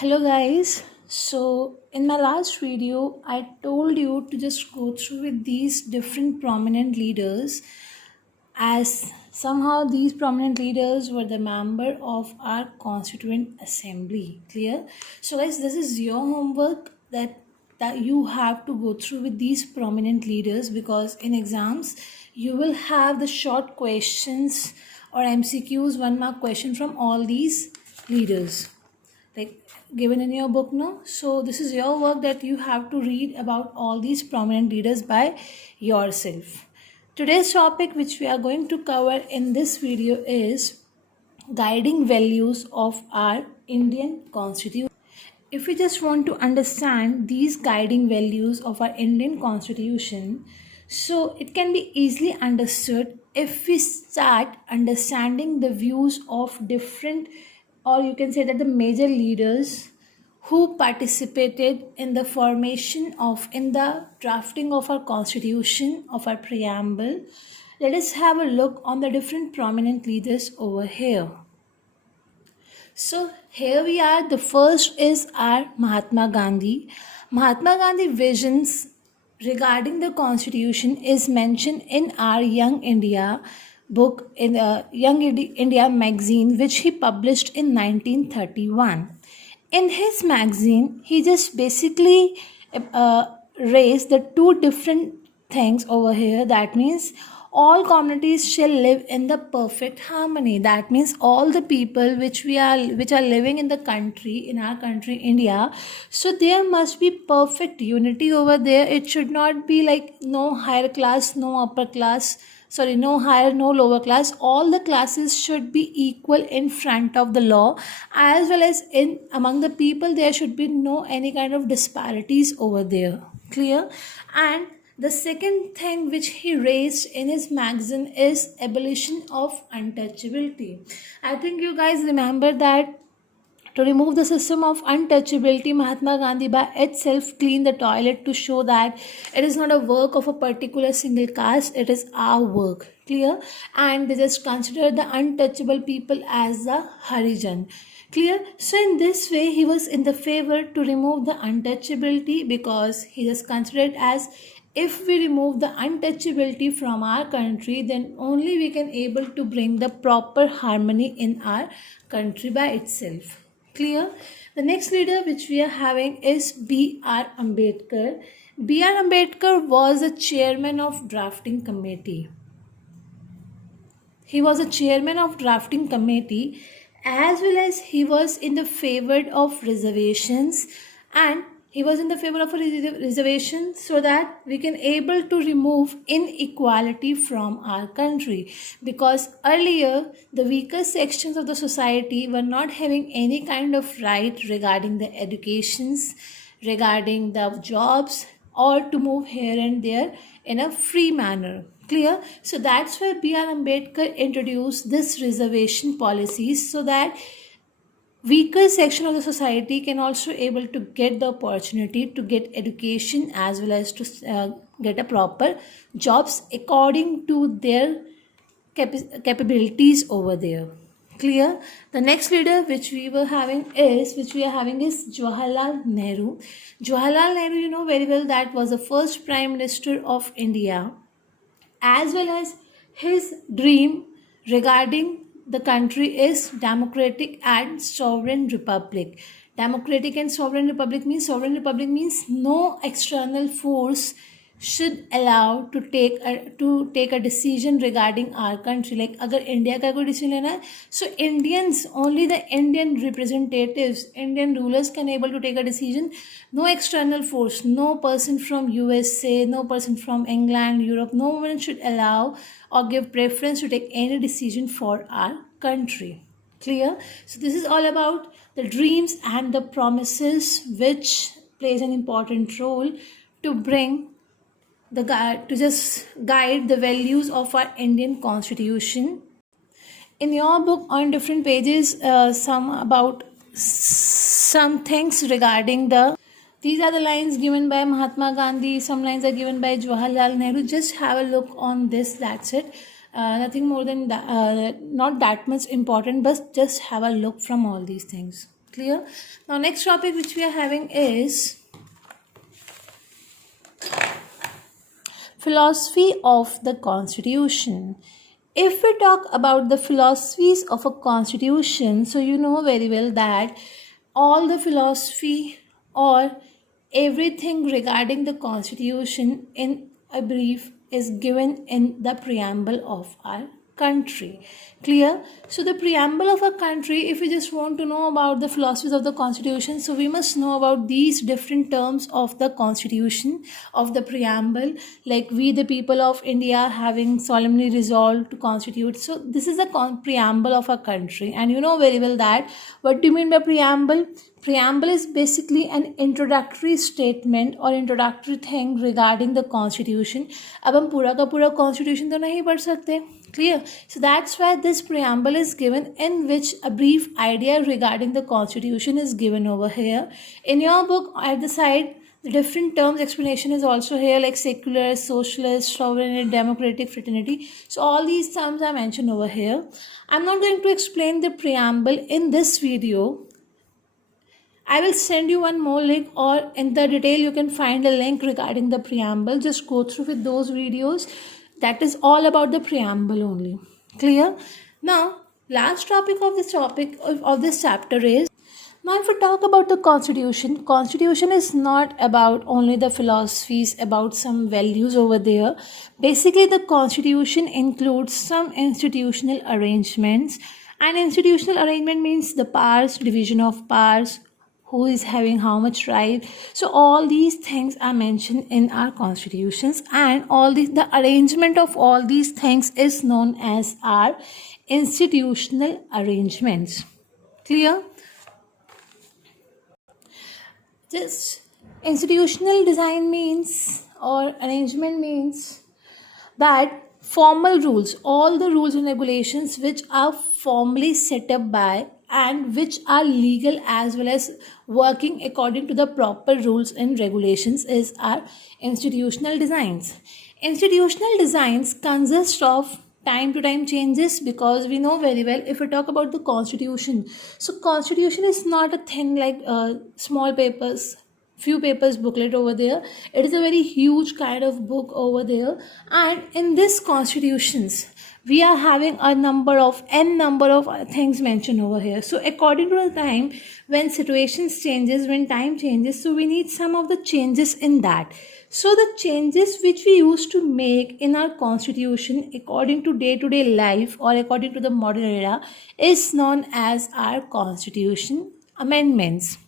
Hello guys. So in my last video I told you to just go through with these different prominent leaders, as somehow these prominent leaders were the member of our constituent assembly. Clear? So guys, this is your homework that you have to go through with these prominent leaders, because in exams you will have the short questions or MCQs 1 mark question from all these leaders, like given in your book now. So this is your work, that you have to read about all these prominent leaders by yourself. Today's topic which we are going to cover in this video is guiding values of our Indian constitution. If we just want to understand these guiding values of our Indian constitution, so it can be easily understood if we start understanding the views of different, or you can say that the major leaders who participated in the formation of, in the drafting of our constitution, of our preamble. Let us have a look on the different prominent leaders over here. So here we are. The first is our Mahatma Gandhi. Mahatma Gandhi visions regarding the constitution is mentioned in our Young India book, in the India magazine, which he published in 1931. In his magazine, he just basically uh, raised the two different things over here. That means all communities shall live in the perfect harmony. That means all the people which are living in the country, in our country India, so there must be perfect unity over there. It should not be like no higher class, no upper class, sorry, no higher, no lower class. All the classes should be equal in front of the law, as well as in among the people there should be no any kind of disparities over there. Clear? And the second thing which he raised in his magazine is abolition of untouchability. I think you guys remember that to remove the system of untouchability, Mahatma Gandhi by itself cleaned the toilet to show that it is not a work of a particular single caste, it is our work. Clear? And they just consider the untouchable people as the Harijan. Clear? So in this way, he was in the favor to remove the untouchability, because he is considered as, if we remove the untouchability from our country, then only we can able to bring the proper harmony in our country by itself. Clear? The next leader which we are having is B.R. Ambedkar. B.R. Ambedkar was the chairman of drafting committee. He was a chairman of drafting committee, as well as he was in the favor of reservations, and he was in the favor of a reservation so that we can able to remove inequality from our country, because earlier the weaker sections of the society were not having any kind of right regarding the educations, regarding the jobs, or to move here and there in a free manner. Clear? So that's why B.R. Ambedkar introduced this reservation policies, so that weaker section of the society can also able to get the opportunity to get education, as well as to get a proper jobs according to their capabilities over there. Clear? The next leader which we are having is Jawaharlal Nehru. Jawaharlal Nehru, you know very well, that was the first prime minister of India, as well as his dream regarding the country is democratic and sovereign republic. Democratic and sovereign republic means no external force should allow to take a decision regarding our country. Like अगर India का कोई decision लेना है, so Indians, only the Indian representatives, Indian rulers can able to take a decision. No external force, no person from USA, no person from England, Europe, no one should allow or give preference to take any decision for our country. Clear? So this is all about the dreams and the promises which plays an important role to bring the guide, to just guide the values of our Indian constitution. In your book, on different pages, some things regarding the, these are the lines given by Mahatma Gandhi, some lines are given by Jawaharlal Nehru. Just have a look on this, that's it. Nothing more than that, not that much important, but just have a look from all these things. Clear? Now next topic which we are having is philosophy of the constitution. If we talk about the philosophies of a constitution, so you know very well that all the philosophy or everything regarding the constitution in a brief is given in the preamble of our country. Clear? So the preamble of a country, if we just want to know about the philosophies of the constitution, so we must know about these different terms of the constitution, of the preamble, like we the people of India having solemnly resolved to constitute. So this is the preamble of a country, and you know very well that what do you mean by preamble? Preamble is basically an introductory statement or introductory thing regarding the constitution. अब हम पूरा का पूरा constitution तो नहीं पढ़ सकते. Clear? So that's why this preamble is given, in which a brief idea regarding the constitution is given over here. In your book at the side, the different terms explanation is also here, like secular, socialist, sovereign, democratic, fraternity. So all these terms are mentioned over here. I'm not going to explain the preamble in this video. I will send you one more link, or in the detail you can find a link regarding the preamble. Just go through with those videos. That is all about the preamble only. Clear? Now, last topic of this chapter is, now if we talk about the constitution is not about only the philosophies, about some values over there. Basically, the constitution includes some institutional arrangements, and institutional arrangement means the powers, division of powers, who is having how much right. So all these things are mentioned in our constitutions, and all the arrangement of all these things is known as our institutional arrangements. Clear? This institutional design means, or arrangement means, that formal rules, all the rules and regulations which are formally set up by and which are legal as well as working according to the proper rules and regulations is our institutional designs. Institutional designs consist of time to time changes, because we know very well, if we talk about the constitution, so constitution is not a thing like small papers, few papers booklet over there. It is a very huge kind of book over there, and in this constitutions we are having a number of things mentioned over here. So according to the time, when situations changes, when time changes, so we need some of the changes in that. So the changes which we used to make in our constitution according to day-to-day life or according to the modern era is known as our constitution amendments.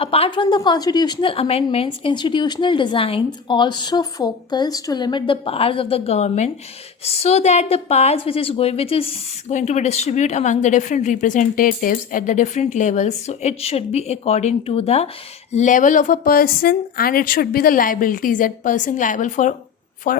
Apart from the constitutional amendments, institutional designs also focus to limit the powers of the government, so that the powers which is going to be distributed among the different representatives at the different levels, so it should be according to the level of a person, and it should be the liabilities, that person liable for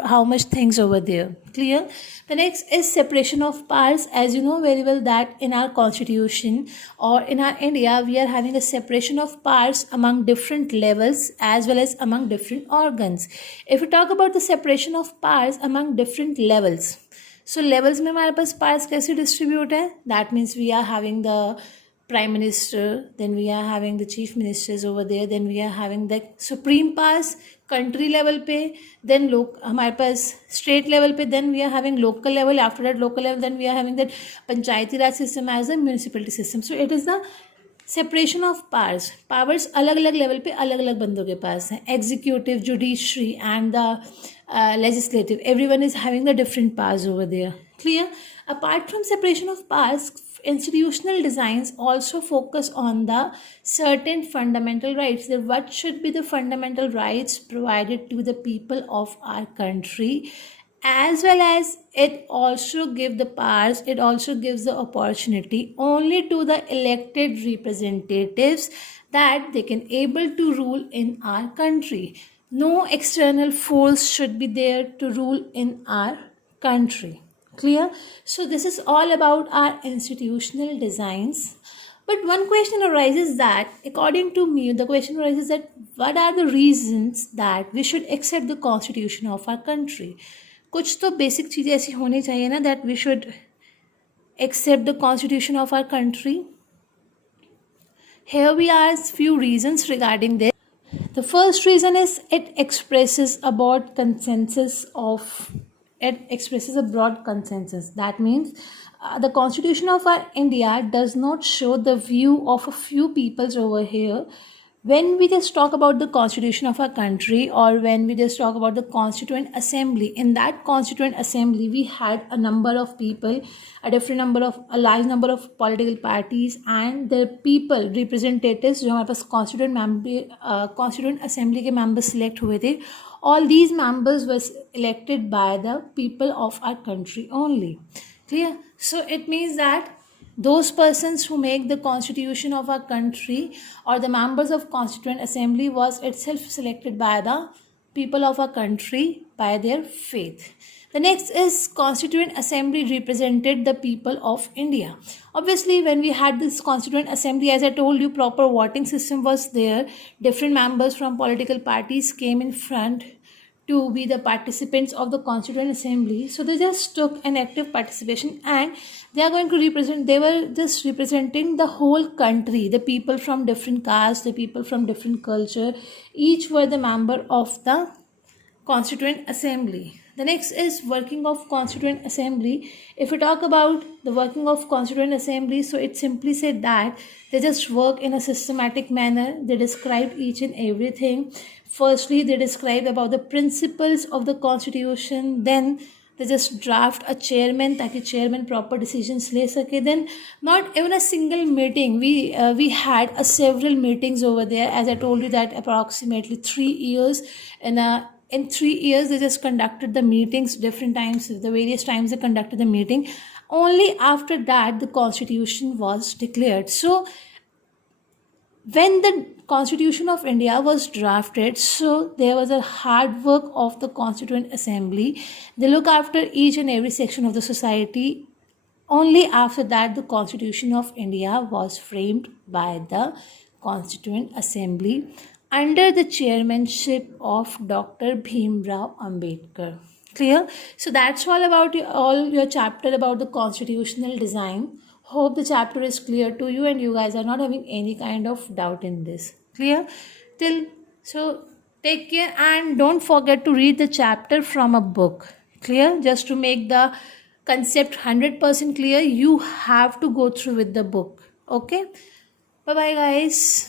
how much things over there. Clear? The next is separation of powers. As you know very well that in our constitution or in our India, we are having a separation of powers among different levels as well as among different organs. If we talk about the separation of powers among different levels, so levels में हमारे पास powers कैसे distribute है? That means we are having the prime minister, then we are having the chief ministers over there, then we are having the supreme powers country level पे, then हमारे पास state level पे, then we are having local level, after that local level, then we are having that Panchayati Raj system as a municipality system. So it is the separation of powers. Powers अलग अलग level पे अलग अलग बंदों के पास हैं. Executive, judiciary and the legislative, everyone is having the different powers over there. Clear? Apart from separation of powers, institutional designs also focus on the certain fundamental rights. That what should be the fundamental rights provided to the people of our country, as well as it also gives the powers, it also gives the opportunity only to the elected representatives that they can able to rule in our country. No external force should be there to rule in our country. Clear? So this is all about our institutional designs. But one question arises that, according to me, the question arises that what are the reasons that we should accept the constitution of our country? कुछ तो basic चीज़ें ऐसी होनी चाहिए ना, that we should accept the constitution of our country. Here we are few reasons regarding this. The first reason is it expresses a broad consensus. That means the constitution of our India does not show the view of a few peoples over here. When we just talk about the constitution of our country, or when we just talk about the constituent assembly, in that constituent assembly we had a number of people, a large number of political parties, and the people representatives जो हमारे पास constituent assembly के members select हुए थे. All these members were elected by the people of our country only. Clear? So it means that those persons who make the constitution of our country, or the members of constituent assembly, was itself selected by the people of our country by their faith. The next is constituent assembly represented the people of India. Obviously, when we had this constituent assembly, as I told you, proper voting system was there. Different members from political parties came in front to be the participants of the constituent assembly. So they just took an active participation, and they were just representing the whole country, the people from different castes, the people from different culture. Each were the member of the constituent assembly. The next is working of constituent assembly. If we talk about the working of constituent assembly, so it simply said that they just work in a systematic manner. They describe each and everything. Firstly, they describe about the principles of the constitution. Then they just draft a chairman ताकि chairman proper decisions ले सके. Then not even a single meeting. We had several meetings over there. As I told you that approximately 3 years in 3 years they just conducted the meetings different times. The various times they conducted the meeting. Only after that the constitution was declared. So when the constitution of India was drafted, so there was a hard work of the constituent assembly. They look after each and every section of the society. Only after that the constitution of India was framed by the constituent assembly under the chairmanship of Dr. Bhimrao Ambedkar. Clear? So that's all your chapter about the constitutional design. Hope the chapter is clear to you and you guys are not having any kind of doubt in this. Clear? So take care and don't forget to read the chapter from a book. Clear? Just to make the concept 100% clear, you have to go through with the book. Okay? Bye bye guys.